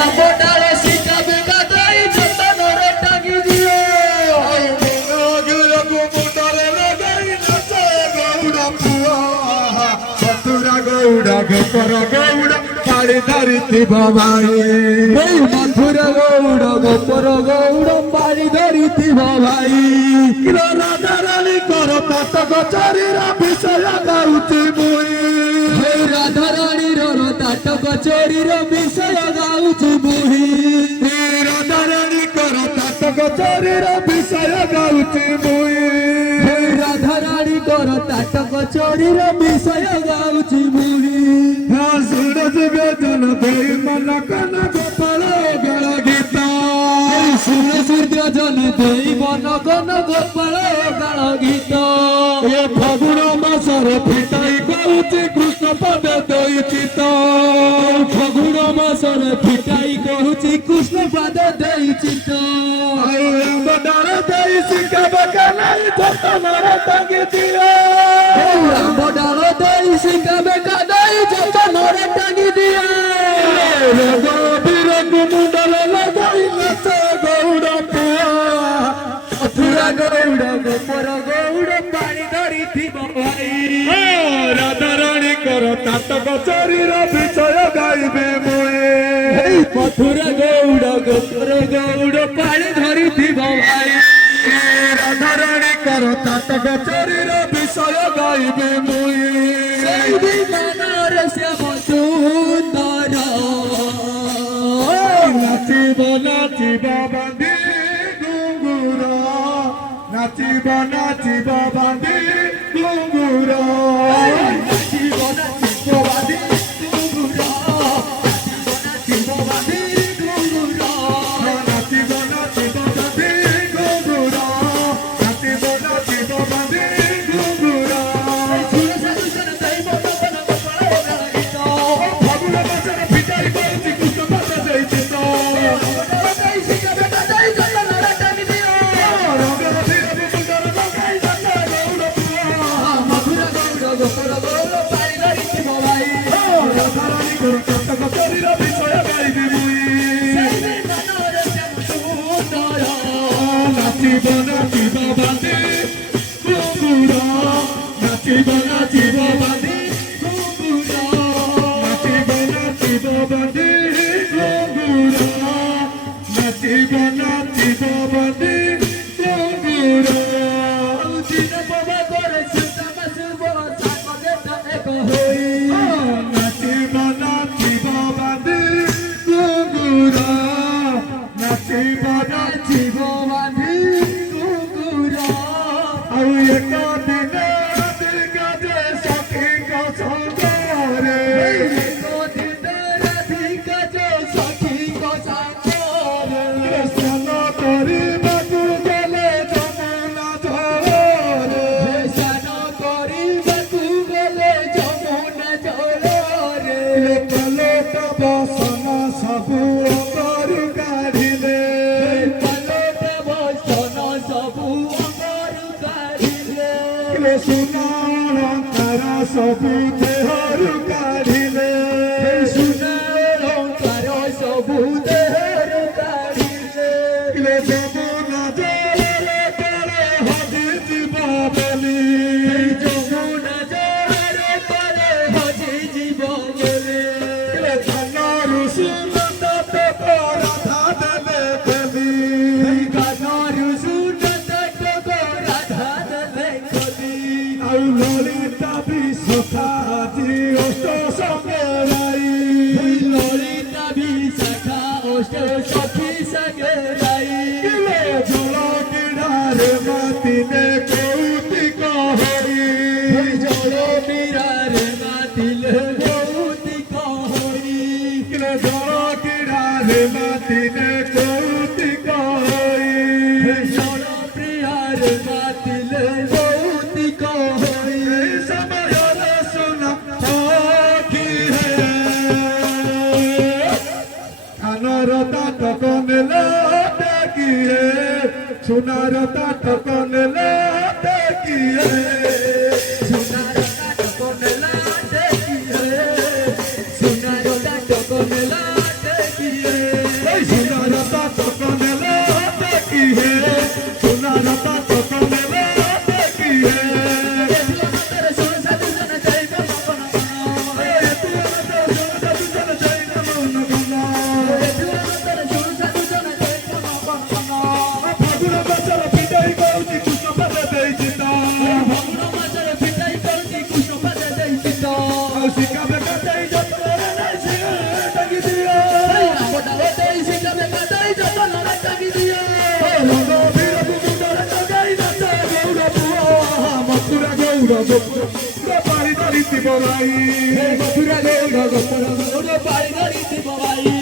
আমডালে শিখাবে কাদাই যতনরে টাঙি দিও গিরগু মুন্ডরে লাগাই নাচে গৌড় পুয়া মথুরা গৌড় গোপর গৌড় পাড়ি ধরিথিব ভাই মথুরা গৌড় গোপর গৌড় পাড়ি ধরিথিব ভাই রাধারানী কর তত গচরীর বিষয় গাউছি মুই রাধারানীর তাট কচেরির বিষয় গাউছি মুই রাধারানী কর তত গচরীর বিষয় গাউছি মুই রাধারানী কর তাট কচেরির বিষয় গাউছি মুই সুরজ বেদন দেই মন কন গোপাল গেল গীত সুর সূর্য জন দেই মন কন গোপাল গাল গীত এ ফাগুণ মাসরে ফিটাই গাউছি কৃষ্ণ পদ দেই চিত ফাগুণ মাসরে ফিটাই কহুছি কৃষ্ণ পদ দেই চিত বডার দেই শিখাবে কানাই যতনর টাঙি দিও আমডাল দেই শিখাবে কাদাই যতনরে টাঙি দিও গিরগু মুন্ডরে লাগাই নাচে গৌড় পুয়া মথুরা গৌড় গোপর গৌড় পাড়ি ধরিথিব ভাই রাধারানী কর তাত গচরীর বিষয় গাইবে মুয়ে মথুরা গৌড় গোপর গৌড় পাড়ি ধরিথিব ভাই রাধারানী কর তাত গচরীর বিষয় গাইবে মুয়ে সেই বিমানর শ্যাম সুন্দর নাচিব নাচিব বাঁধি ঘুঙ্গুর নাচিব নাচিব বাঁধি ঘুঙ্গুর নাচিব নাচিব বাঁধি ঘুঙ্গুর নাচিব বাঁধি ঘুঙ্গুর নাচিব নাচিব বাঁধি ঘুঙ্গুর নাচিব নাচিব বাঁধি ঘুঙ্গুর সুর সাধুসন দেই মন কন গোপাল গাল গীত ফাগুণ মাসের ফিটাই গাউছি কৃষ্ণ পদ দেই চিত দেই শিখাবে কাদাই যতনরে টাঙি দিও রঙের ধীরে মুন্ডর লাগাই নাচে গৌড় পুয়া মথুরা গৌড় গোপর গৌড় পাড়ি ধরিথিব ভাই রাধারানী কর তাত গচরীর বিষয় গাইবে মুই বিমানর শ্যাম সুন্দর নাচিব নাচিব বাঁধি ঘুঙ্গুর নাচিব নাচিব বাঁধি ঘুঙ্গুর নাচিব নাচিব বাঁধি ঘুঙ্গুর নাচিব নাচিব বাঁধি ঘুঙ্গুর দিন বাবা করে সুতম শুভ সাকলে এক হই নাচিব নাচিব বাঁধি ঘুঙ্গুর নাচিব নাচিব বাঁধি ঘুঙ্গুর ଆଉ ଏକ ଦିନ ଦିଗଜେ ସଖୀଙ୍କ ସଙ୍ଗରେ ରାଧିକା ଯେ ସଖୀଙ୍କ ସାଙ୍ଗରେ ସ୍ନାନ କରିବାକୁ ଗଲେ ଯମୁନା ଜଳରେ ସ୍ନାନ କରିବାକୁ ଗଲେ ଯମୁନା ଜଳରେ ଲୋକ ବସନ ସବୁ ଅଙ୍ଗରୁ କାଢ଼ିଲେ ପାଲଟ ବସନ ସବୁ ଅଙ୍ଗରୁ କାଢ଼ିଲେ ସୁନା ଅଳଙ୍କାର ସବୁ ଦେହରୁ କାଢ଼ିଲେ ସୁନା ଅଳଙ୍କାର ସବୁ ଦେହରୁ କାଢ଼ିଲେ ଯମୁନା ଜଳରେ ତଳେ ହଜିଯିବ ବୋଲି ଯମୁନା ଜଳରେ ତଳେ ହଜିଯିବ ବୋଲି ଧାନରୁ ସୁନନ୍ଦ ତୋକ ରାଧା ଦେଲେ ଦେବି କାନରୁ ସୁନନ୍ଦ ଟକ ରାଧା ଦେଲେ କଲି ଆଉ ଲଳିତା ବି ସଖା ଆଜି ଅଷ୍ଟ ସଙ୍ଗେ ରାଇ ଲଳିତା ବି ସଖା ଅଷ୍ଟ ସଖୀ ସଙ୍ଗେ ରାଇ ଜଳ କିଣାରେ ମାତିଲେ କୌତିକ ହୋଇ ଜଳ ମୀରାରେ ମାତିଲେ କୌତିକ ହୋଇ ଜଳ କିଣାରେ ମାତିଲେ କୌତିକ ହୋଇ ଜଳ ପ୍ରିୟାରେ ମାତିଲେ କୌତିକ ହୋଇ ସମୟରେ ସୁନା ସଖୀ ହେ କାନର ତାଟକ ନେଲେ କିଏ সোনার তাট কনলে দেখিয়ে সোনার কাঠ কনলা দেখিয়ে সোনার কাঠ কনলা দেখিয়ে শিখাবে কাটাই যতরে নাই শিখাবে টাকি দিয়া আমটা ওতেই শিখাবে কাটাই যতন রে টাকি দিয়া রঙ্গ বীর মুকুন্দরে টাকাই নাচে গৌড় পুয়া মথুরা গৌড় গোপুর বাড়ি দাঁড়িয়ে বলাই মথুরা গৌড় গোপুর গৌড় বাড়ি ধরিতে ববাই